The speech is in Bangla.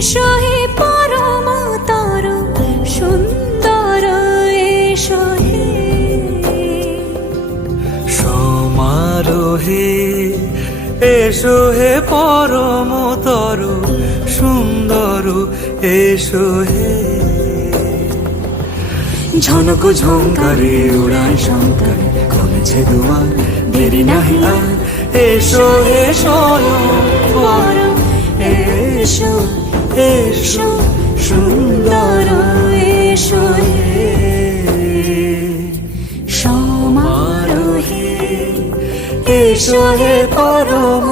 এসো হে পরমতর সুন্দর এসো হে সমারোহে এসো হে পরমতর সুন্দর এসো হে ঝনক ঝঙ্কারে উড়ায় শঙ্কার খুলেছে দুয়ার দেরি নাহি আর এসো হে স্বয়ংবর এসো এসো সুন্দর এসো হে সমারোহে এসো হে পরম